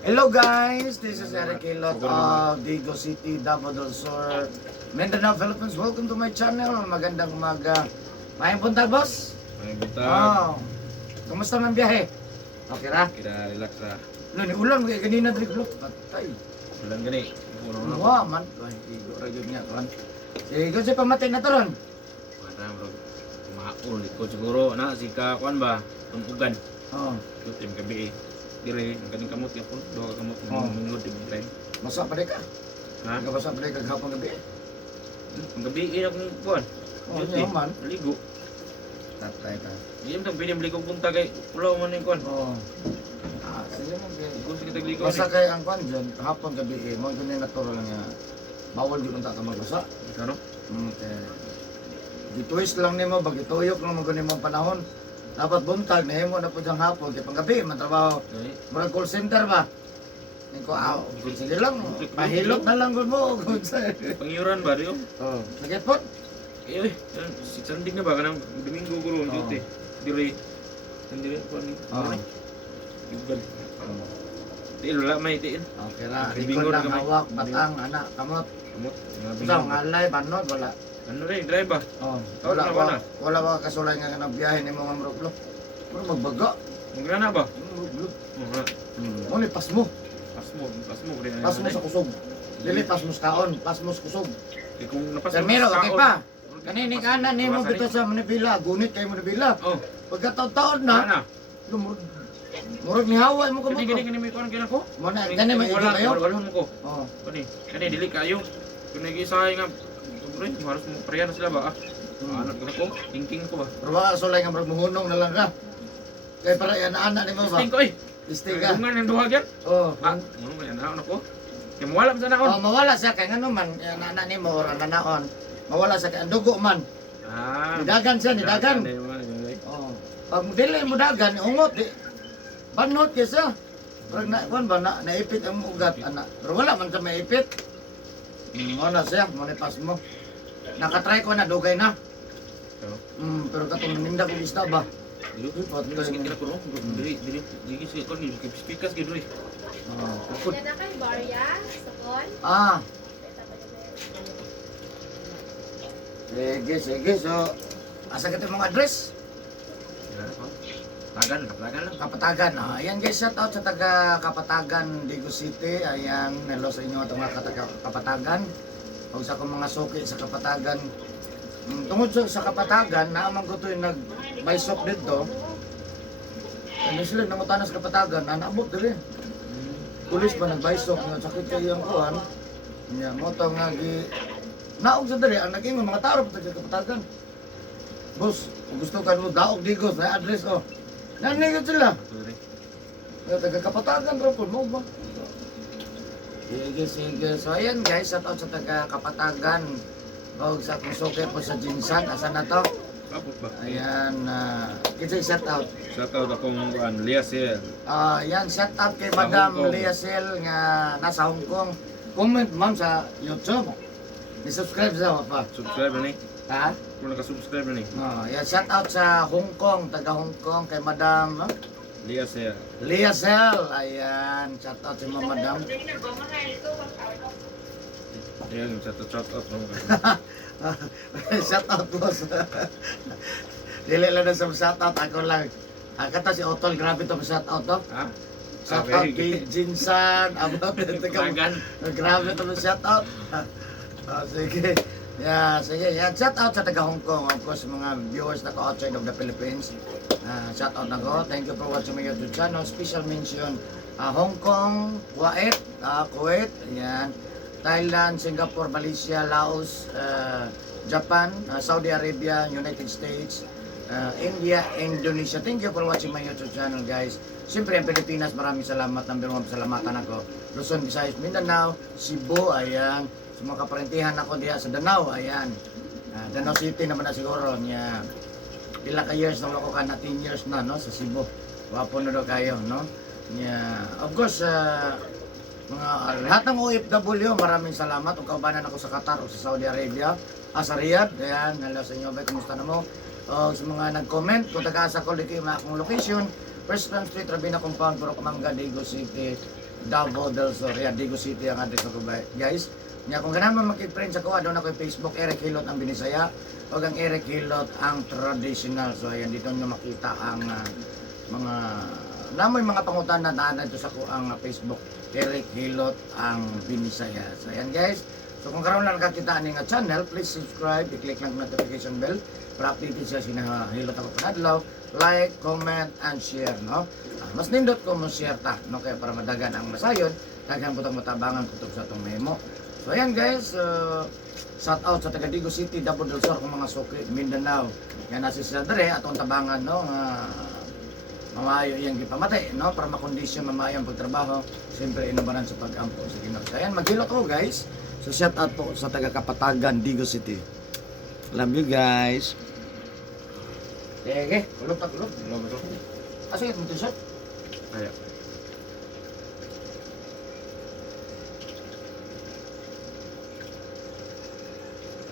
Hello guys, this is Eric Kilot of Digo City, Davao del Sur, Mindanao, Philippines. Welcome to my channel. Magandang umaga. Mayang buntag, boss? May buntag. Oh. Kumusta man biyahe? Okay ra? Kita relax ra. Ano ni ulan kay ganina diri ko. Patay. Ulan gani. Puno na. Wa man. Ay, digo ra gyud niya kan. Sige, kasi pamatay na to ron. Wala bro. Kumaul ko siguro na si ka kuan ba? Tumugan. Oh. Tim gabi. Dire kaning kamot ya pun. Do kamot mingod di time. Masa pa ka? Ha? Nagabasa pa ka gahapon gabi. Ang gabi akong kuan. Oh, niya man. Ligo. Tatay ka. Di man pwede maligo punta kay pulo man ni kuan. Oh. Sige man kay. Kung sige tagligo. Basta kay ang kwan dyan, hapon gabi mo ganyan naturo lang nga. Bawal gyud unta ka magbasa. Kano? Okay. Gitwist lang nimo, bagituyok lang mo ganin mo panahon. Dapat buntag nahimo na pud ang hapon kay panggabi man trabaho. Murag call center ba? Niko aw, sige lang. Mahilot na lang gud mo gud sa. Pangyuran ba rio? Oh, sige po. Eh, si Sandig na ba kanang Domingo guro ang duty. Dire. Dire kuan ni. Oh. Yugal. Tiil wala may tiil. Okay ra, Bingo ikon na lang kamay. hawak, batang, anak, kamot. Kamot. Sa ngalay banod wala. Ano rin, drive ba? Oh, Wala wala ba na? wala ba kasulay nga kanang biyahe nimo nga murok. Pero magbaga. Magrana ba? Murok. Oo. Mo ni pasmo. Pasmo rin. Pasmo sa kusog. Dili pasmo sa kaon, pasmo sa kusog. Eh kung napas. Termero, okay pa. Kanini kanan ni mo bito sa Manibila, gunit kay Manibila. Oh. Pagkataon-taon Na. na, murag ni hawa mo Kani ka kani may kuan kina ko. mo na, kani may wala kayo. wala mo ko. Oh, Kani dili kayo. Kung nagisahay nga Sobre, harus mo pareha na sila ba? Ano ko? Thinking ko ba? pero baka sulay nga murag muhunong na lang ka. Kay para yan anak ni mo ba? Thinking ko eh. Istiga. Dungan ng duha gyud. Oh, Ano ba yan ano ko? Kaya mawala sa naon. oh, mawala siya kay ngano man, yan anak ni mo or nanaon. Mawala siya kay ang dugo man. Nidagan siya, nidagan. Oh. Pag dili mo dagan, ungot di. Banot kay siya. Pero na kon ba na naipit ang ugat anak. Pero wala man sa maipit. Ano siya, manipas mo. Nakatry ko na, dugay na. Pero katong ninda ko lista ba? Sakit kira ko. Dili sige kon ni speakers gyud ri. Oh. Ganda kay Barya, Sakon. Ah. Sige. So, asa kita mong address? Tagan lang. Kapatagan. Ayan guys, shout out sa taga Kapatagan, Digo City. Ayan, hello sa inyo itong mga Kapatagan. O sa akong mga suki sa Kapatagan. Tungod sa Kapatagan, naamang ko ito yung nag-baysok dito. Ano sila, nangutana sa Kapatagan, naabot dili. Pulis ba nag-baysok, sakit kayo yung kuhan. Yan, mo ito nga naog sa dali, ang naging mga tao pa sa Kapatagan. Boss, kung gusto ka mo, daog digos, na address ko. Nanigod sila. Taga Kapatagan, rapon mo ba? Sige. So ayan guys, shout out sa taga Kapatagan. O sa kusuke po sa Jinsan, asa na to? Abot ba? Ayan, kita shout out. Shout out akong kuan Liasel. Ayan, shout out kay Sa Madam Hong Kong. Liasel nga nasa Hong Kong. Comment ma'am sa YouTube. I-subscribe sa pa. Subscribe na ni. Ha? Kung naka-subscribe na ni. Ayan, shout out sa Hong Kong, taga Hong Kong kay Madam Liasel. Liasel. Ayan, shout out sa mga Madam. Ayan, shout out mo. Shout out boss. Dili lang na sa shout out, ako lang. Kata si Otol, grabe to shout out to. Ha? Shout out kay Jinsan, abot Kapatagan. grabe to shout out. Sige. Yeah, sige. Yeah, shout out sa taga Hong Kong, of course, mga viewers na ko outside of the Philippines. Shout out na ko. Thank you for watching my YouTube channel. Special mention Hong Kong, Kuwait, Kuwait, ayan. Thailand, Singapore, Malaysia, Laos, Japan, Saudi Arabia, United States, India, Indonesia. Thank you for watching my YouTube channel, guys. Siyempre, ang Pilipinas, maraming salamat. Number one, salamatan ako. Luzon, Visayas, Mindanao, Cebu, ayan. Sa mga kaparentihan ako diya sa Danau, ayan. Danau City naman na siguro. Niya, pila ka years nung ako ka na 10 years na, no, sa Cebu. Wapo na daw kayo, no. Niya, of course, mga lahat ng OFW, maraming salamat. Kung kaubanan ako sa Qatar o sa Saudi Arabia, sa Riyadh, ayan, hello sa inyo, kumusta na mo? O sa mga nag-comment, kung taga-asa ko, liki yung akong location, First Street, Rabina Compound, Puro Kamanga, Digo City. Davao del Sur. Yan, Digo City ang address ko guys. Nya kung ganaman makig-friend sa ko, doon ako Facebook, Eric Hilot ang Binisaya, o ang Eric Hilot ang traditional. So ayan, dito nyo makita ang mga namoy mga pangutan na daan dito sa ko ang Facebook, Eric Hilot ang Binisaya. So ayan guys. So kung karon lang nakakita ni nga channel, please subscribe, i-click lang notification bell para updated siya sinahilot ako panadlaw. Like, comment, and share, no? Mas nindot ko mo share ta, no? Kaya para madagan ang masayon, daghan putang matabangan kutob sa itong memo. So ayan guys, shout out sa taga Digo City, Davao del Sur, kung mga sukri, Mindanao. Yan nasi sila dere, atong tabangan, no? Mamayo yung gipamatay, no? Para makondisyon mamayo ang pagtrabaho. Siyempre, inubanan sa pag-ampo sa Ginoo. So ayan, maghilot ko guys. So shout out po sa taga Kapatagan, Digo City. Love you guys. Sige, kulog. Hello, bro. Sige, mo t-shirt. Ayo.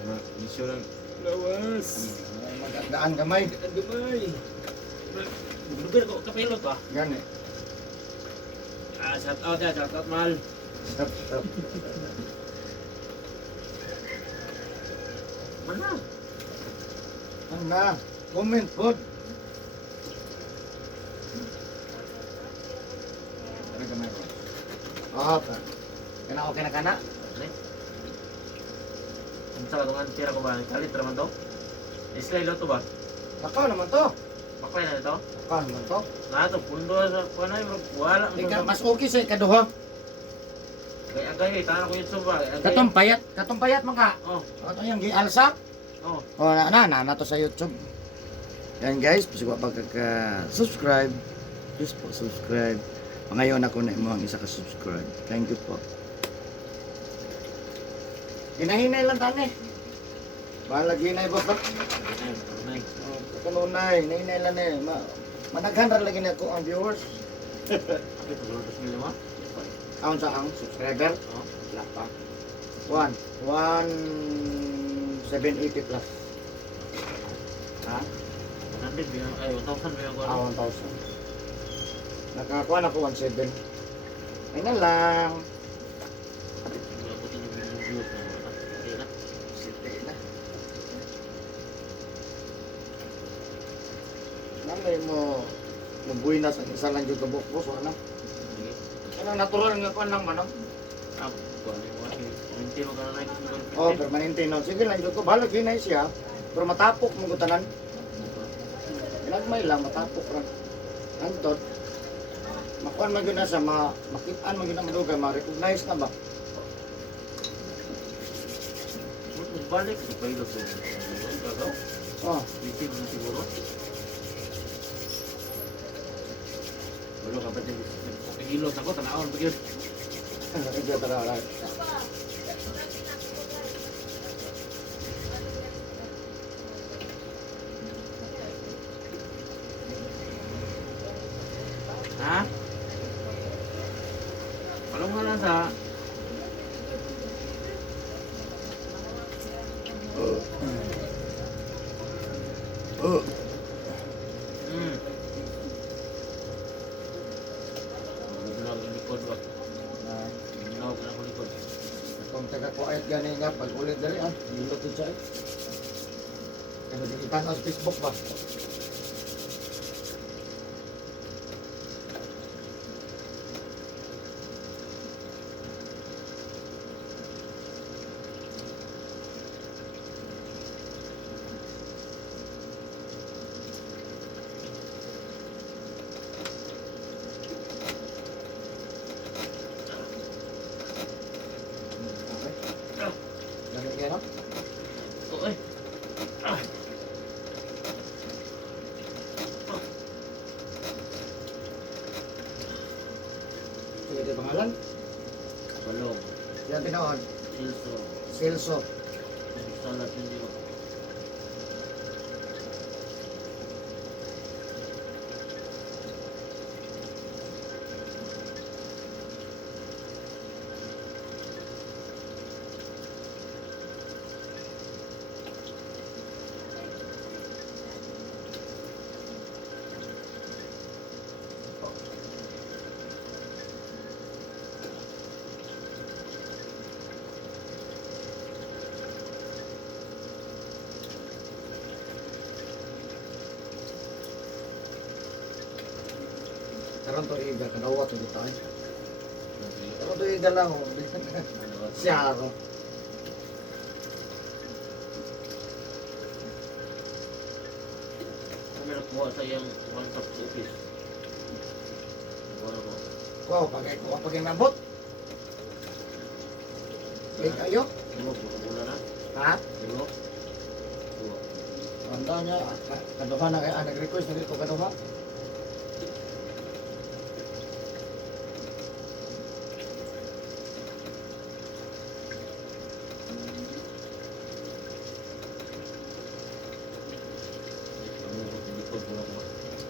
Ano, isyo lang. Lawas. Magandaan gamay. Agumay. Lugar ko kapilot ba? Gani. Shout out ya, shout out mahal. Stop. Mana? Ano? Comment po. Ano gamay ko? Pa. Kana okay na kana? Ang sa tungan tira ko ba? Kalit raman to? Islay lo to ba? Ako naman to. Maklay na ito? Ako naman to. Na to pundo sa kuanay bro. Wala. Ika, mas okay sa ikaduha. Kaya gay, tanong ko yung suba. Katong payat man ka. Oh, Ito yung gialsa. oh. O na to sa YouTube. Yan guys, pasiwa pagkaka-subscribe. Please po, subscribe. Ngayon ako na mo ang isa ka-subscribe. Thank you po. Hinahinay lang tani. Bahala ginay ba? Ay, Kanunay, hinahinay lang eh. Managhan ra lagi na ako ang viewers. Ay, paglutos mo lima? Aon sa ang subscriber? Oh. Wala pa. 1,780 plus. Ha? 100 bilang, ay 1,000 bilang ko. 1,000. Nakakuha na ko 1,700. Ay na lang. Abutin yung bilang views na. Okay na. Sige na. Nanay mo, mabuhay na sa isa lang yung kabok po. So ano? Sige. Ano, natural nga kuhan lang manong. Ah, kuha niyo ko. Minti mo ka na like. Oh, permanente no. Sige lang yung ko. Bahala ginay siya. Pero matapok mong gutanan. Nagmay lang, matapok lang. Antot. Makuhan man yun na sa makitaan man yun na madugay, ma-recognize na ba? Balik, ipahilot ko. Gagaw. Oh, Busy mo na siguro. Walo ka ba dyan? Pagkihilot ako, tanahon. Pagkihilot. ito talaga. Ha? Walang nga lang sa... Oh. Bulag ang likod ba? Bulag ang likod. Kung taga-quiet gani nga, pag ulit dali hilot ito siya. Kaya nakikita sa Facebook ba? Ganun kaya no? Oo eh. Sige, ito pangalan. Balong. Yan tinood. Silso. Celso. Salat hindi ko. karon to iga kadawat ito tayo. Karon to iga lang oh. Siya ro. Kami nakuha sa iyang one top office. Wala ko. Ko pagay nabot. Eh kayo? Ano po mula na? Ha? Ano? Anda niya kaduha na kay nag-request na dito kaduha.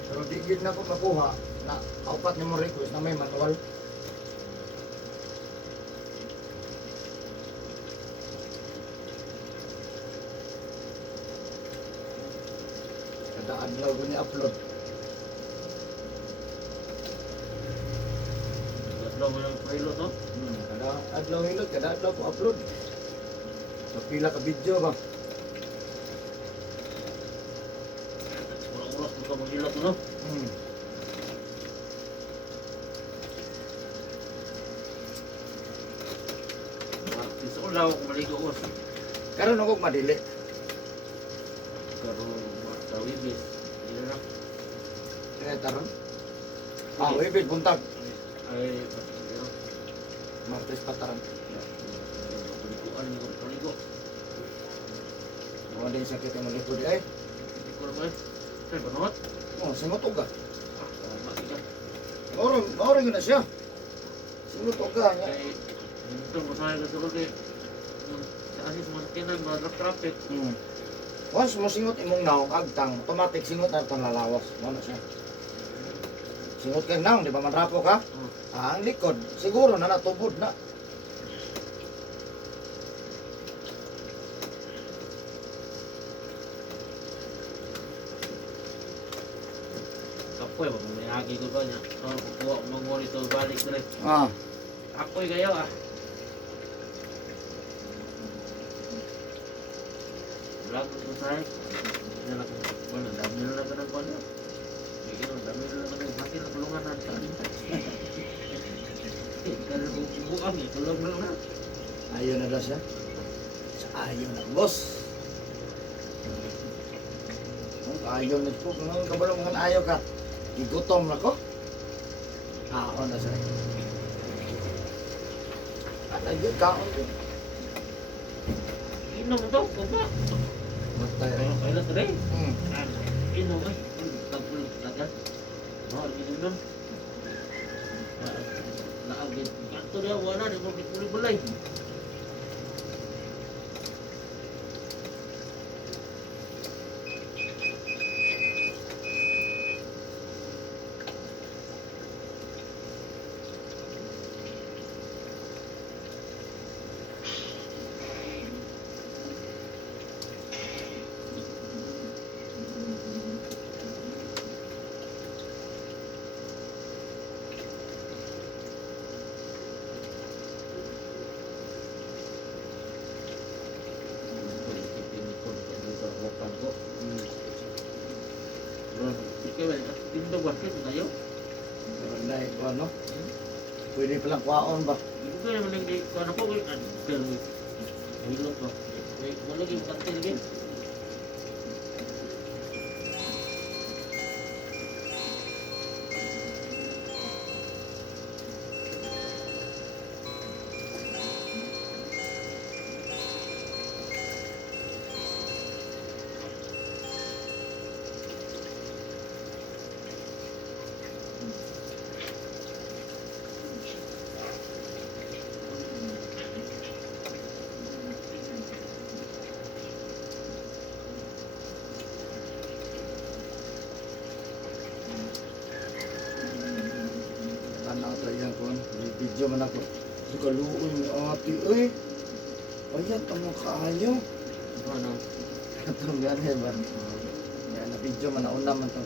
Pero di gid na ko makuha na kaupat ni mo request na may manual. Kada adlaw ko ni upload. Tatlo mo ng pilot, no? Kada adlaw hilot, kada adlaw ko upload. So pila ka video ba? Oras ko ka mag-ilot, no? Hmm. Gusto ko daw kung maligo ko. Karon ako madili. Pero sa Wibis, yun na. Kaya taron. Ah, wibid buntag. Ay, Martes pataran. paliguan niyo ko paligo. Mga din sakit yung likod ay. Hindi ko naman. Ay, banot. Oh, singot uga. Tama ka. Mauro yun na siya. Singot uga niya. Kaya, ito, masahe ka sa lagi. Sa asis mo sa kinan, mga traffic. Hmm. Once mo singot imong naong agtang, automatic singot na itong lalawas. Ano siya? Singot kang naong, di ba manrapo ka? Ah, ang likod, siguro na natubod na. Kapoy, pag may agi ko ba niya. Kukuha ko mag-monitor, balik na rin. Ah, Apoy kayo ah. Vlog ko sa dami na lang ka ng kanya. Dami na lang ka ng hati na tulungan natin. Kaya bubuang eh, tulong na lang. ayaw na daw siya. Ayaw na, boss. Ayaw na po. Kung kabalong nga ayaw ka, igutom na ko. Kaon na siya. At ayun, kaon ko. Inom to, kuba. Matay ay. Kailan ka rin? Hmm. Inom eh. Tagpulit agad. Mahal ginom. Naagit. Ito rin, wala. Di mo kituli-bulay. Tindog wakit tayo. Pero na ito ano? Pwede palang kwaon ba? Ito naman yung di ko ano ko pero hilot ba. Wala gyud kantil gyud. Tanaw to yan ko. May video man ako. Sugaluon ni ate. Uy! Ayan, tamo kaayo. Ano? Katong yan eh ba? Yan, na video man. Nauna man to.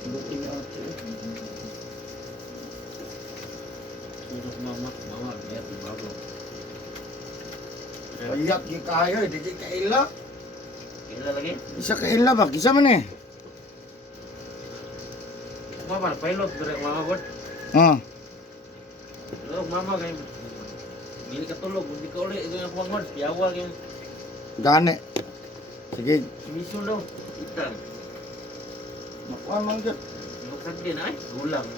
Sugaluon ni ate. Tulog mama, kaya bago. Ayak yung kaayo. Hindi kayo kaila. Kila lagi. Isa kaila ba? Kisa man eh. Mama, pilot dire mama bot. Oh, Pero mama kayo, hindi ka tulog, hindi ka ulit, ito yung kumangod, piyawa kayo, gani. Sige, simisyon daw, itan. makuha man gyud. Magsag din ay, gulang,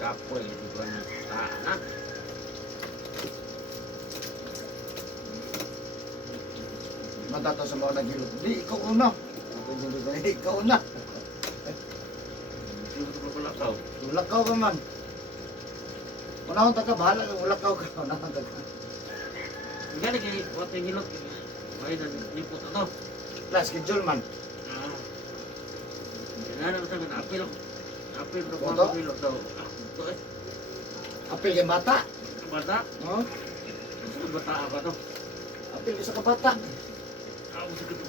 kapoy, ito ka na, na. Matato sa mga nagilot. Di, ikaw una. Ikaw una. Sino ka pala ka? Ulakaw ka man. Unahon ta ka, bahala ka. Ulakaw ka. Unahon ta ka. Gani kay, what yung hilot, may nalipot ito. Plus, schedule man. Ano sa mga apil, apil na Boto? mga hilot daw. Ito eh, Apil yung bata. bata, Oh, sa bata ba to? apil ka sa kabata. Ako sa kito.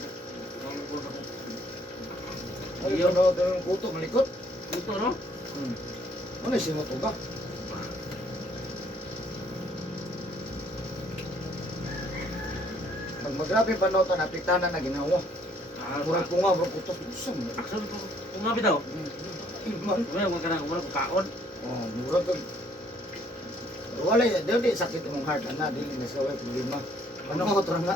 Ay, Iyo. ano ito yung kuto, malikot. Ito no? Ano yung singot ko ba? Pag magrabe pa nota, napiktanan na ginawa. Murag ko nga, bro, kuto. Saan mo? Aksan ko, kumabi daw. Ilman. Wala mo kanang wala ko kaon. Oh, murag ka. Wala, di sakit mong heart, ana, dili na sa way problema. Ano ko ito nga?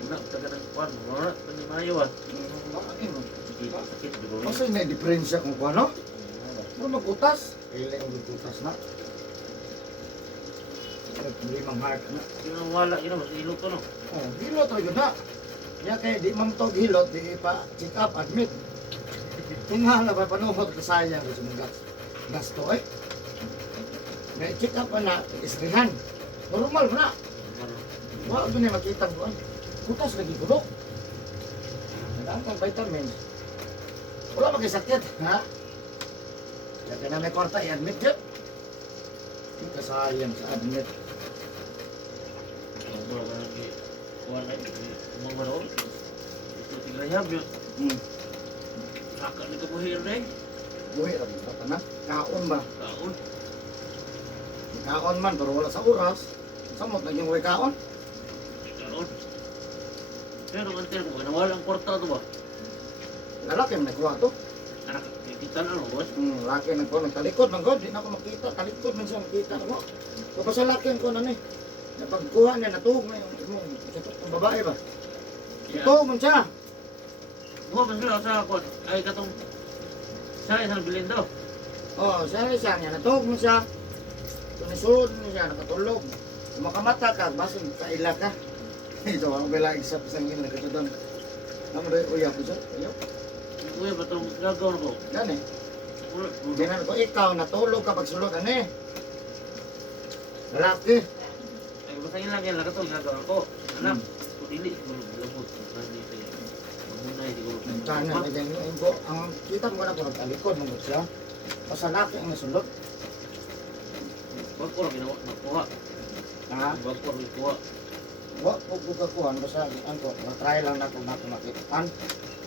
Wala ko taga ng kuan, wala ko ni mayo ah. Sakit, sakit di ko. Masa may diferensya kung kung ano? Ano magkutas? Kailan yung magkutas na? Limang heart na. Sino wala yun, mas ilot ko no. Oh, hilot rin yun na. Kaya kaya di mang tog hilot, di pa check up, admit. Tingnan na ba, panuhot ka sayang kasi mong gasto eh. May check up na, isrihan. Normal mo na. Wala ko na makita ko. Kutas lagi ko. Nadaan kang vitamins. Wala magkasakit, ha? Kaya na may kwarta, i-admit yun. Hindi ka sayang sa admit. Wala ka nang kuan ay, umang wala ko. Ito tigrayab yun. Saka ni kabuhir na eh. Buhay, rabi ka na. Kaon ba? Kaon. Kaon man, pero wala sa oras. Samot, naging huwag kaon. Kaon. Pero kantil ko, nawala ang kwarta to ba? Lalaki man nagkuha to. Anak, kita na no, boss. Laki nagkuha, nagtalikod man ko. Di na ako makita. Talikod man siya makita. Ano? Kung pa sa laki ang kuha na ni. Napagkuha niya, natuhog na yung babae ba? Natuhog man siya. Mo man sila sa kuan. Ay katong sa isang bilin daw. Oh, siya niya, natuhog mo siya. Tunisulod mo siya, nakatulog. Kung makamata ka, basin kaila ka. Ito, ang bila isap isang yun, nagkatudang. Naman rin, uyap ko siya. Uyap. Uy, batong gagawin ko. Yan eh. Wala. Ginan ko, ikaw, natulog ka pagsulod, ano eh. Lalaki. Ay, basta yun lang yan, lagatol, gagawin ko. Anak, kung dili, siguro, labot. Hindi kayo. Mamunay, siguro. Sana, ganyan ko. Ang kita mo na ko nagtalikod mo siya. Pasalaki ang nasulod. Wag ko lang ginawa, magkuha. Ha? Wag ko lang ginawa. Wa ko kukuhan basta ang ko. Try lang na kung nakitaan.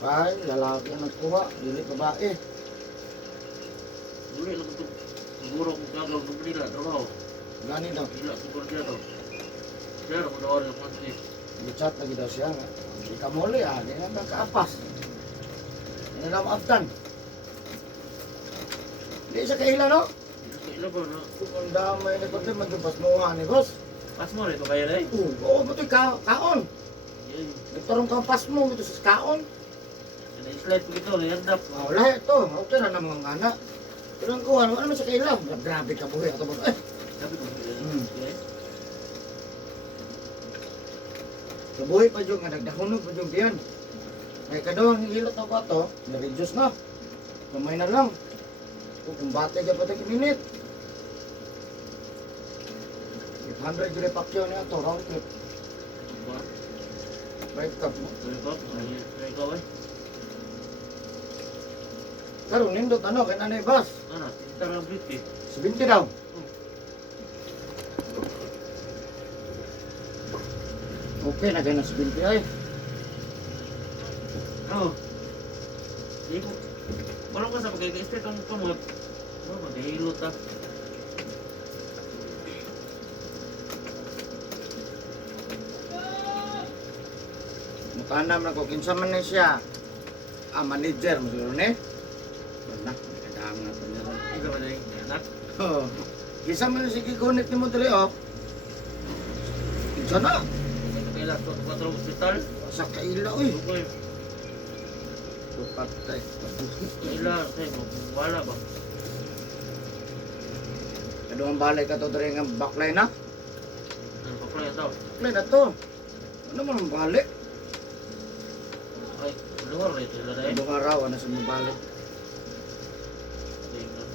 Ay, lalaki ang nagkuha, dili babae. Dili lang ito. Siguro kung gagawin ng Manila, trabaho. Gani daw. Gila, siguro dito. Pero kung nawari ng pansi. Gichat lagi daw siya nga. Di ka muli ah, di nga kaapas. Hindi na maabtan. Di siya kahila no? Ila ba na? Kung damay na pagka magdubas mo ni boss. Pas mo rin, kaya na eh. Oo, butoy kaon. Yun. Nagtarong kang pas mo, ito sa kaon. Na-slide ko ito, na-yardap. Wala ito, okay na ng mga anak. Pero ang kuha, ano naman sa kailang? Grabe ka buhay. Ito ba? Sabi ko, eh. Kabuhay pa yung nga, nagdahunog pa yung diyan. Kaya kadawang hilot na ko ito, na-reduce na. Kamay na lang. Kung bate ka pa ito minute. 800 yung repakyaw niya ito, round trip. Right cup mo. Ikaw eh. Karoon, nindot ano, kaya nanay bus. Ano, tinta ng British. 70 daw. Okay na kayo na 70 ay. Oo. Hindi ko. Walang ka sa pagkaka-straight ang tumot. Oo, mag-hilot ah. Mutanam na ko, kinsa man na siya. Manager mo siguro ni. Wala, nakadaan na pa niya ron. Oh. Kisa man sige kunit ni mo dali oh. Isa na. Kailan sa 4 hospital? Sa kaila oy. Okay. Patay. Kailan say wala ba? Kadung balay ka to diri nga baklay na. Ano pa pala ito? Baklay na to. Ano man ang balik? Ay, lugar ito sila dahil. Kadung araw ano sa mga balik.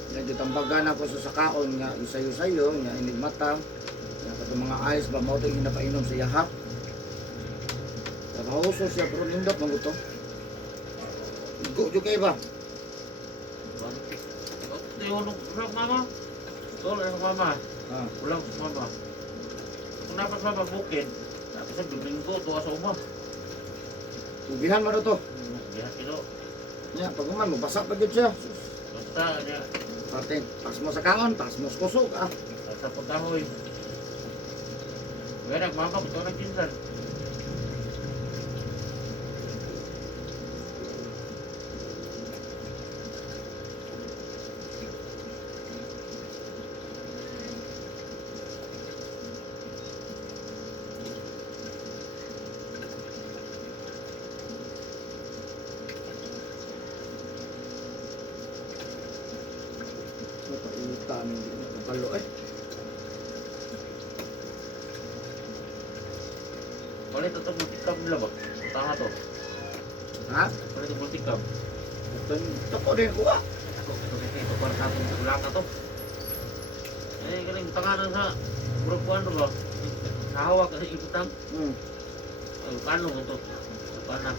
Nagtambagan ako sa sakaon nga isayo-sayo nga inigmata. Nga katong mga ayos ba mo ito ginapainom sa yahak. Nakahuso siya pero nindot mo ito. Igo jud kay ba? Tiyulog sa mama. Tol ang mama. Ah. Ulang sa mama. Kung dapat mama bukid, tapos sa domingo tuwa sa uma. Ubihan mo na to. Diha kilo. Nya pag man mo basak pa gid siya. Basta niya Pati pas mo sa kangon, pas mo sa kusog ah. sa pagkahoy. Kaya nagmama ito nagkinsan. Napaitan hindi na kabalo eh. Palit ito multicam nila ba? Tanga to. Ha? Palit ito multicam. Ito ko din kuha. Ito para sa atong ulang na to. Eh, galing tanganan sa grupuan ro ba? Nahawak kasi ibutang. Ay, kano mo to? Pana.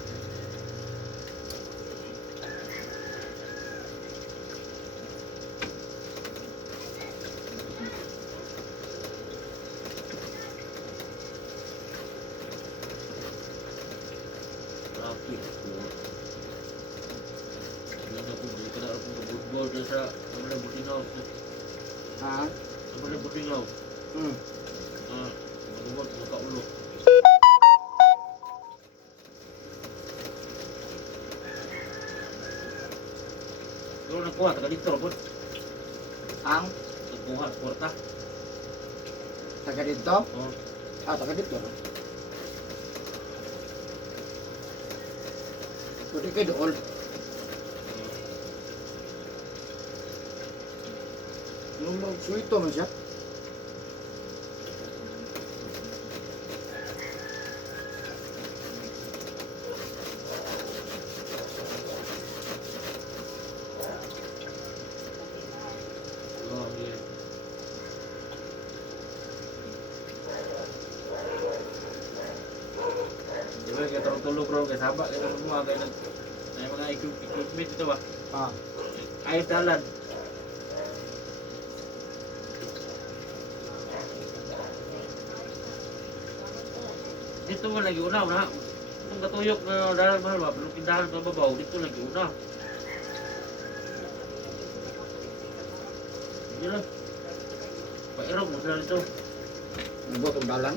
Rapi. Ano na kung hindi ka na ako football dyan sa Amala Butingaw. Ha? Amala Butingaw. Hmm. Magumot mo kaulo. Pero nagkuha, taga dito robot. Ang Nagkuha, kwarta. taga dito? Oh. Ah, taga dito. Pwede kayo doon. Nung magsuito man siya. Oh, yeah. Di ba kaya tulog bro, kaya sabak, kaya mga kaya may mga equipment ito ba? Ah. Ayos dalan. Dito nga lagi una. Kung katuyok na dalan mahal ba, pero pindahan sa babaw, dito lagi una. Hindi lang. Pairog mo sila dito. Ang botong dalan.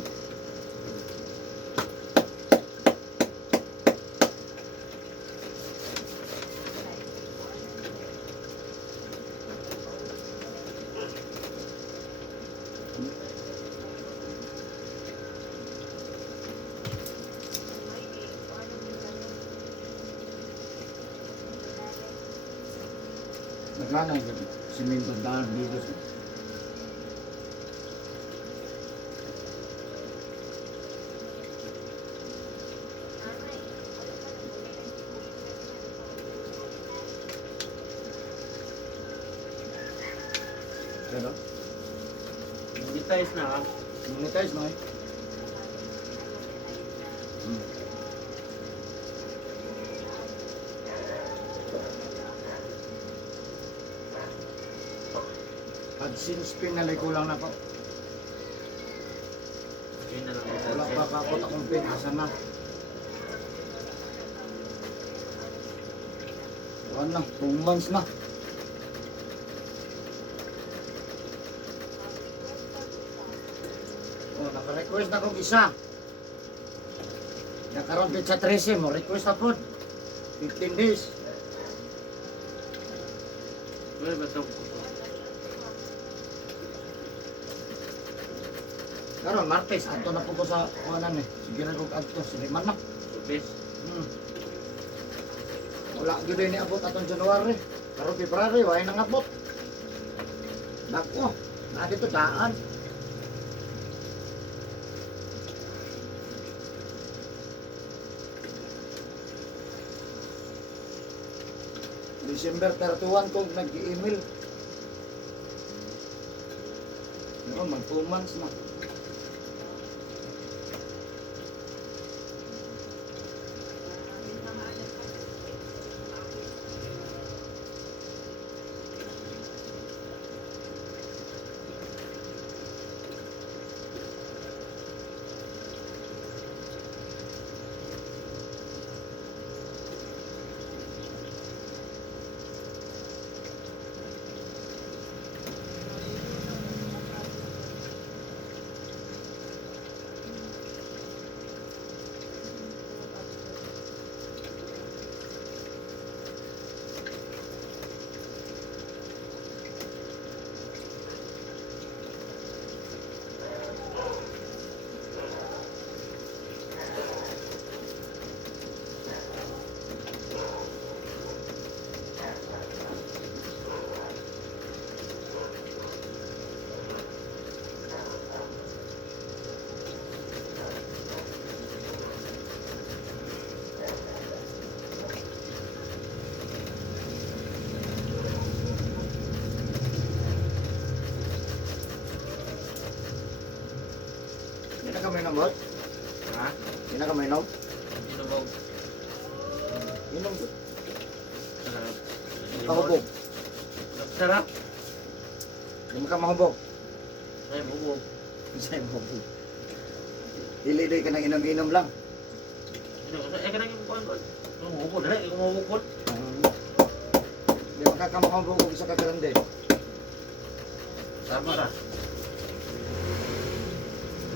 Nagana yung simento dalan dito sa pero Details na ha. monetize no eh. AdSense pin na kulang na po. Yun na lang. Wala pa kakot akong pin. Asan na? Wala na. 2 months na. Oh, naka-request na kong isa. Nakaroon din sa 13 mo. Request na po. 15 days. Well, but Karon Martes adto na po ko sa kuanan eh. Sige na kog adto sa liman na. Subis. Wala gyud ni abot atong January. Karon February way nang abot. Nako, na dito daan. December 31 kog nag-email. Ano, mag 2 months na. Hindi na kami inom, boss? Ha? Hindi na kami inom? Ito ba? Inom to. Sarap. Kahubog. Sarap. Hindi ka mahubog. Ay, bubog. Sa'yo mahubog. Dili-dili ka nang inom-inom lang. Kanang yung kuhan ko. Ang bubog. Dali, yung mabubog. Hindi makakamahubog kung isa ka grande. Tama ra.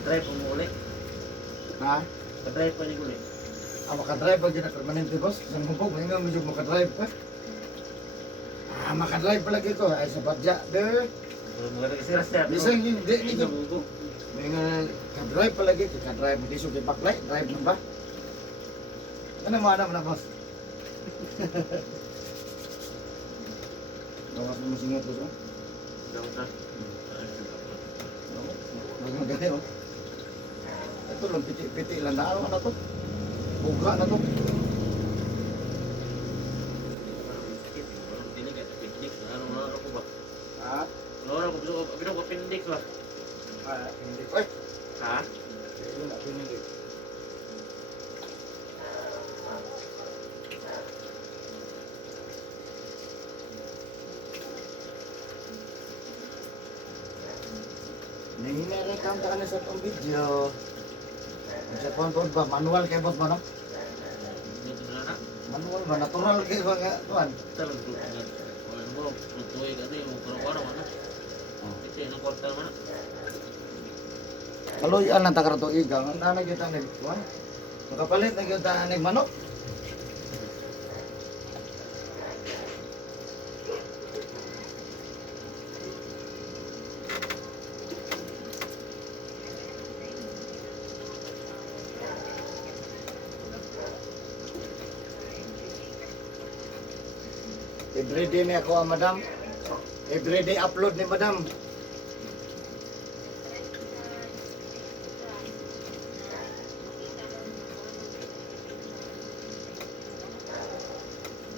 Try po mo ulit. Ha? Try po niyo ulit. Makadrive ba gina permanente, boss? Sa hubog, may nga medyo makadrive pa. Makadrive pa lagi ko. Ay, sa badya. De. Maganda kasi rasta. Bisan hindi Ito nito. bubog. May nga kadrive pa lagi. Kadrive. Hindi suki backlight. Drive na ba? Ano mo na, boss? Gawas mo masingat, boss. Oh. Dapat na. Magagani, oh. Ito lang, piti-piti lang. Ano na to? Buga na to. Dili ka picnic. Ano ko ba? Ha? Ano ko bino ko picnic ba? Hindi. Ay! Ha? Hindi na, pinili. Nahinarekam ka na sa itong video. Sa tuwan ba? Manual kayo boss ba, no? Dito na na. Manual ba? Natural kayo ba nga tuwan? Talagang tutugan. Wala mo, tutuwi ka na yung kurang-kurang ano. Ito yung kwarta naman. Kaluyan lang takar to igang. Ang tanag yung tanag. Tuwan? Makapalit na yung tanag manok. Everyday ni ako madam. Everyday upload ni madam.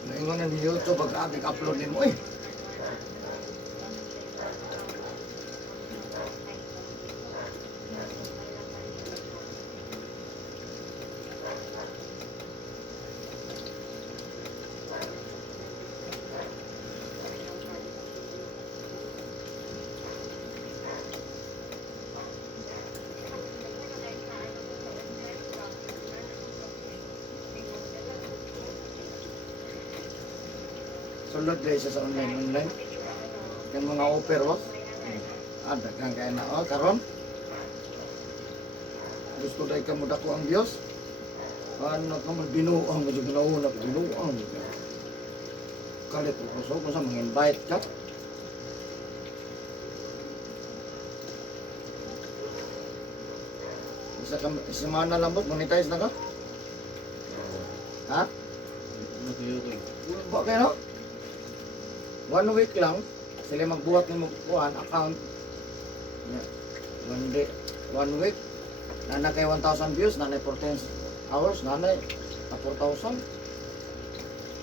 Naingon na ni YouTube pag upload ni mo eh. Sulod guys sa online. Kan mga offer was. Ada kang kaya na oh karon. Gusto dai ka mo dako ang Dios. Ano ka man binuang mo jud nauna binuang. Kalit ko so ko sa mga invite ka. semana lambot, monetize na ka? Ha? Ano kayo ko? Ba kayo no? 1 week lang, sila magbuhat ng magkuhan, account. Yeah. 1 day, 1 week, nanay kay 1,000 views, nanay 14 hours, nanay 4,000.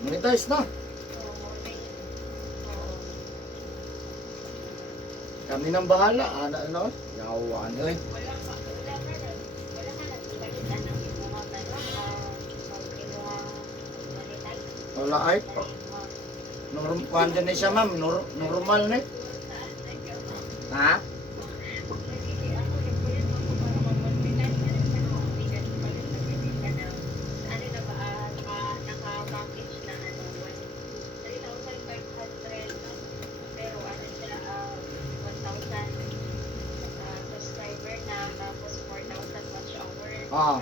Monetize na. Kami nang bahala, ano? Yawan eh. Wala ay. Kuhan din siya ma'am, normal na. Ha? Ah.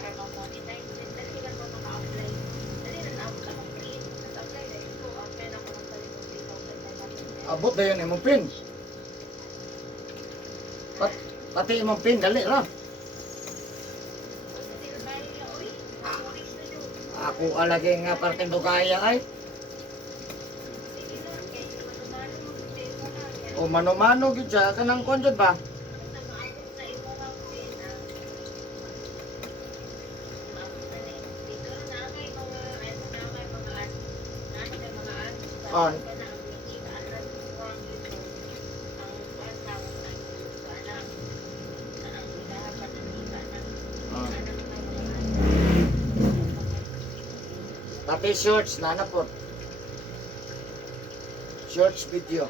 Abot na yun imong pin. Pati imong pin, dali ra. Ako alagi nga parteng dugaya ay. O mano-mano gid siya kanang kon jud ba? On. Pati shorts na po. Shorts video.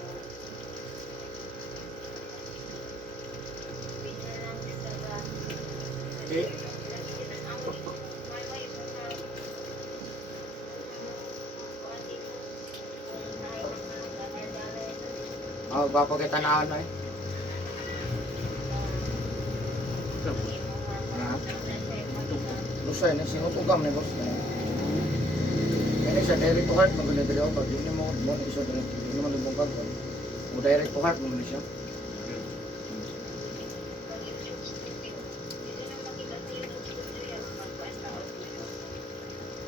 Okay. Oh, gwapo kita na ano eh. Ha? Lusay na sinutugam ni boss. Ini siya direct to heart maganda diri ako. Hindi mo isa direct. Hindi mo libong kag. Mo direct to heart mo siya.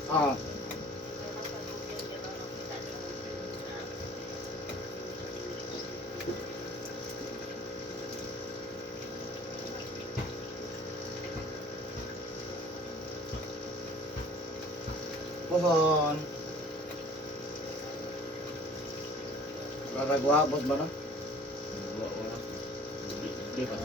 Ah. Pohon. Para guwapos ba na? Di ba?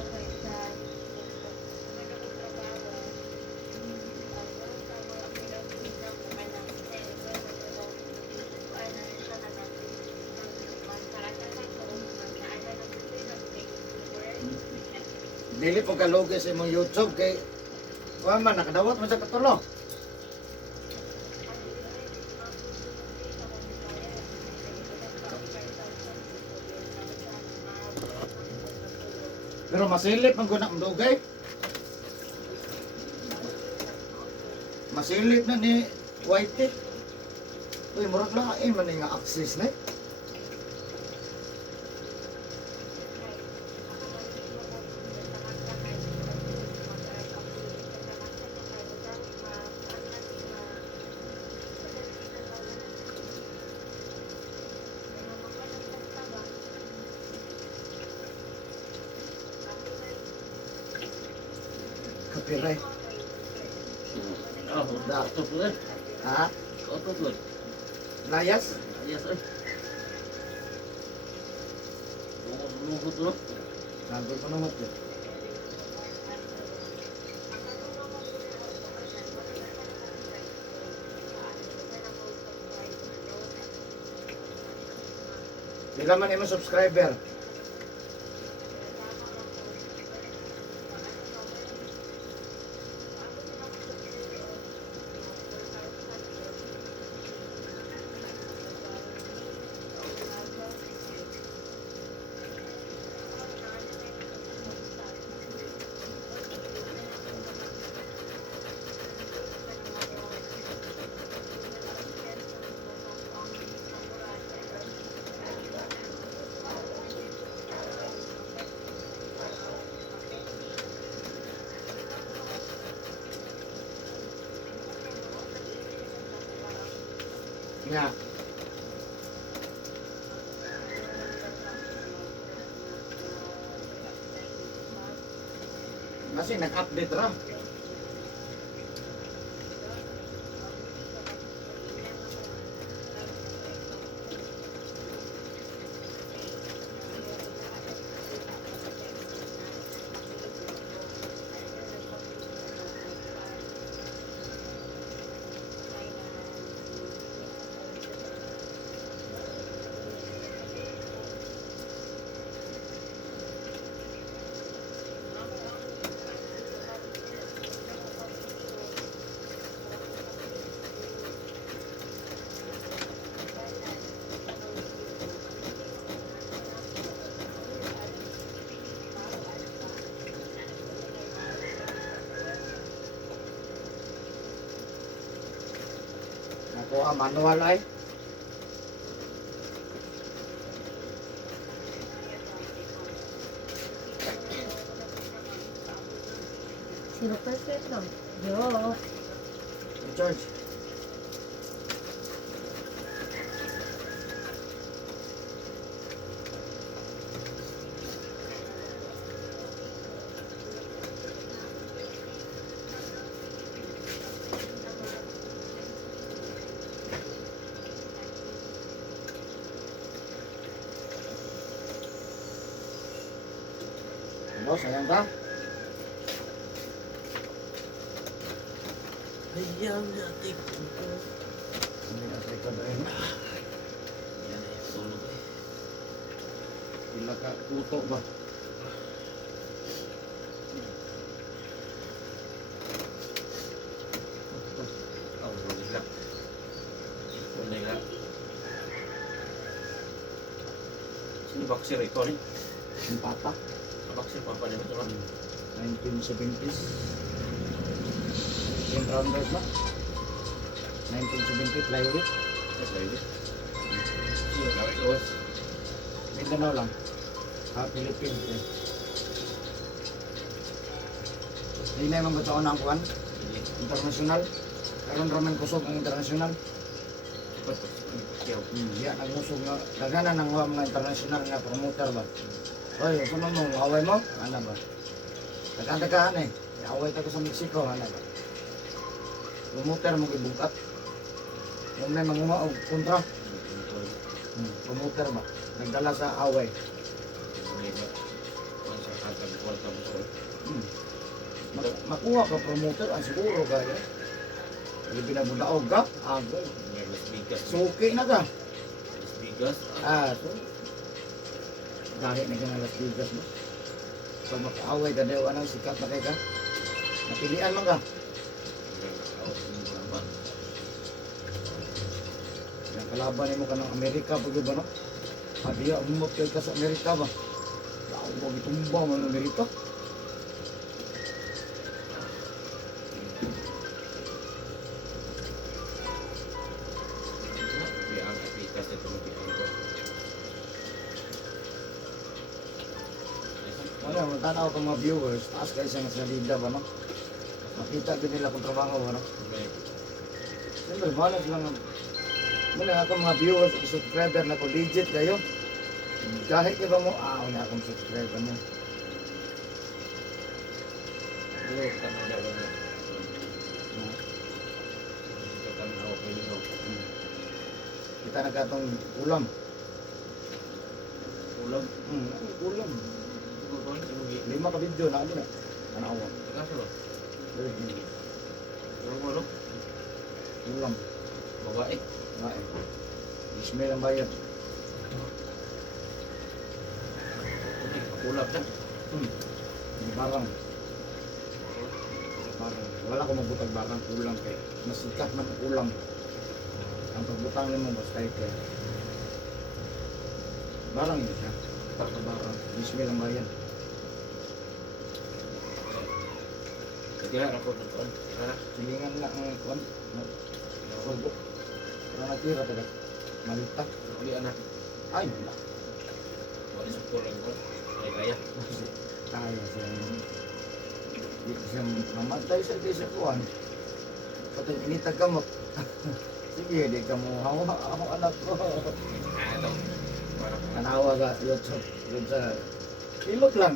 Dili po kalugi sa imong YouTube kay wa man nakadawat man sa katulo. Pero masilip ang guna ang dugay. Masilip na ni Whitey. Uy, murag lain man nga access na. Copyright. Oh, Da. ito po eh. Ha? Ito po eh. Layas? Ayos eh. Lumubot no? Nagod ko naman yun. Pila man imong subscriber? Nya. Kasi nag-update ra. Nakuha manual ay. Zero percent lang. Yo. George. Ano, sayang ka? Ayam natin. Hindi na sa ikaw dahil. Yan eh, tulog eh. Pila ka tuto ba? Oh, tulog lang. Tulog lang. Sino boxer ito rin? Yung pata. Boxer pa pa naman ito lang. 1970s. Yung rounders na. 1970 flyweight. Yes, baby. Laway kawas. Mindanao lang. Philippines eh. Hindi na yung mga ang kuwan. International. Karon raman kusog ang international. Ba't pa siya? Diya nagmusog nga. Dagana ng mga international nga promoter ba. Oy, ano mo, away mo? Ano ba? Nagkandagahan eh. Away tayo sa Mexico, ano ba? Promoter mo gibukat. Yung may mga kontra. Promoter ba? Nagdala sa away. Makuha ka promoter, ang siguro ka eh. Yung binabudaog ka, ago. Suki na ka. So, dahil na ka na Las Vegas mo. Pag makaaway ka, dewa ng sikat na kayo ka. Napilian man ka. Yung kalaban mo ka ng Amerika, pag ba no? Adiya, umumot kayo ka sa Amerika ba? Ako ba, itumba mo ng Amerika? Wala, matanaw ko mga viewers, taas kayo sa salida ba no? Makita din nila kung trabaho ba no? Siyempre, malas lang ang... Muna ako mga viewers, subscriber na ko, legit kayo. Kahit iba mo, wala akong subscriber mo. Kita na katong ulam. Ulam. Ulam. 5 ka video na ano na. Anawa. Ulam. Babae. Bae. Ismail ang bayad. Ulam na. Barang. Barang. Wala ko magbutag barang ulam kay masikat man ang ulam. Ang pagbutang nimo basta kay barang yun siya. Barang. Ismail ang bayad. Kaya ako nagkuhan. Silingan na ang kuwan. Sugo. Pero natira taga. Malita. Uli anak. Ay, wala. Wala sa kulang ko. Kaya. Kaya siya. Hindi siya mamatay sa kuwan. Pati initag kamot. Sige, di ka mo hawa ako anak ko. Ah, ito. Parang Nanawa ka, YouTube. Yun sa ilot lang.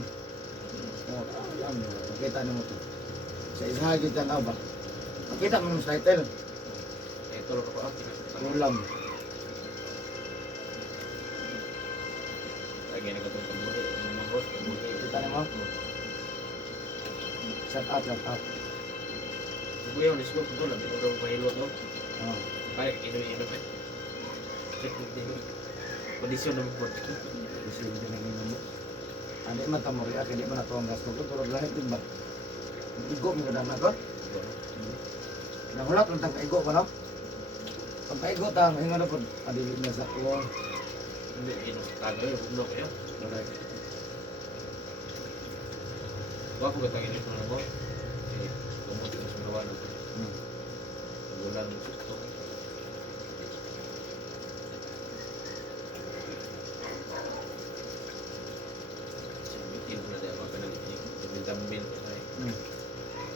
Oh, lang. Makita niyo mo to. Sa isa kita na ba? Makita mo yung title. ito lang ako. Ulam. Lagi na katong kabuhi. Mga boss, kabuhi. Kita niyo mo? Shut up, shut up. Kabuhi ang disco. Ito lang. Ito lang mahilot no. Oh. Kaya inom-inom eh. Check mo din. Kondisyon naman po. Kasi hindi na ganyan mo. Hindi man tamori, hindi man ito ang gasto ko. Pero lahit din ba? Igo mo ka na ko? Nahulat lang tang kaigo ko, no? Pag kaigo tang, hinga na po. Adili na sa uwang. Hindi, inostado eh. Bugno kayo. Correct. Huwag ko katangin ito na mo. Eh, tumot ito sa mga wala. Bulan mo ito. Sabitin mo na tayo mga panalitin. Dambil.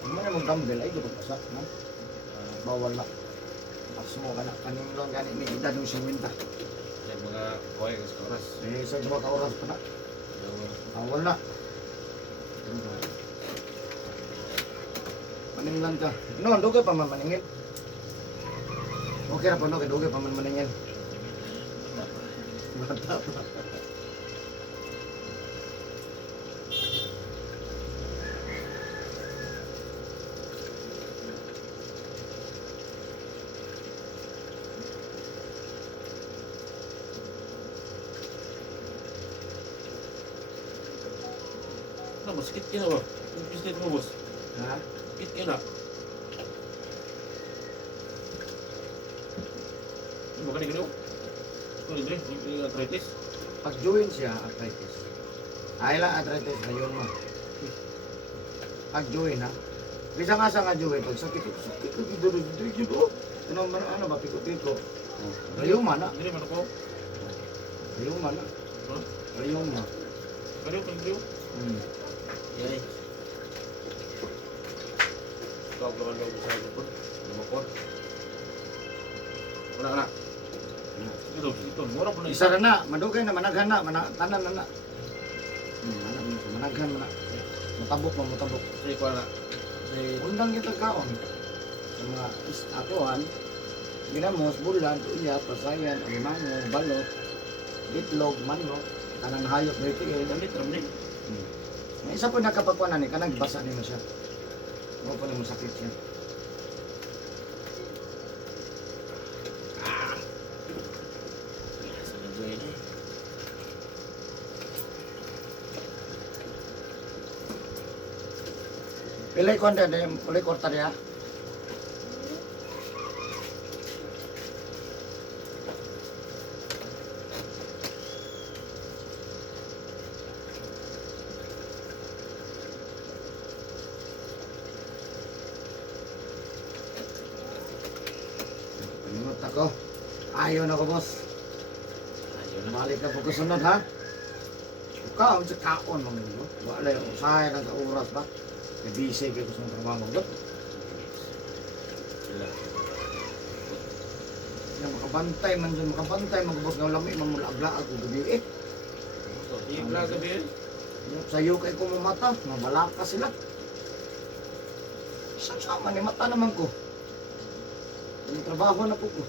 Ang mga mong dumbbell ay lupot pasak, no? Bawal na. Tapos mo ka na, kanong lang gani, may edad ng 50. Yan mga kawai sa oras. Eh, sa mga ka-oras pa na. Bawal na. Maninglan ka. No, dugay pa man maningil. Okay na po, no? Dugay pa man maningil. Bata pa. Ano ba? Sakit ka na ba? Sakit mo, boss. Ha? Sakit ka na. Ano ba ka na gano'n? Ano ba? Hindi arthritis. Pag join siya, arthritis. Ay lang arthritis, ngayon mo. Pag join, ha? Bisa nga sa nga join, pag sakit ko, dito. Ano man, ano ba, piko-piko. Rayuma na. Hindi naman ako. Rayuma na. Ha? Rayuma. Kaliw, kaliw. Yay. Tawag naman daw sa lupot. Lumapot. Wala ka na. Ito. Mura po na Isa na na, madugay na, managhan na, tanan na na. Managhan na. Mutabok mo, mutabok. Sige, kuha na. Undang kita kaon. Sa mga atuan, ginamos, bulan, tuya, pasayan, alimango, balot, bitlog, manok, kanang hayop, rito yun. Damit, ramli. May isa po nakapagpuan ni kanang basa ni mo siya. Huwag po na mo sakit siya. Yes, enjoy na eh. Pilay ko na, pilay ko tarya. Paningot ako. Ayaw na ko, boss. Ayun na. Balik ka po kasunod, ha? Ikaw, sa kaon mo nyo. Wala yung usahay ng oras ba? Busy kayo sa trabaho mo. Sila. Yung makabantay man dyan, makabantay, magabos ng lami, mamulagla ako gabi eh. Sige, wala gabi eh. Yung sayo kay ko mata, mabalaka sila. Isang sama ni mata naman ko. Yung trabaho na po ko.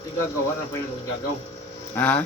Di gagawa na pa yung gagaw. Ha?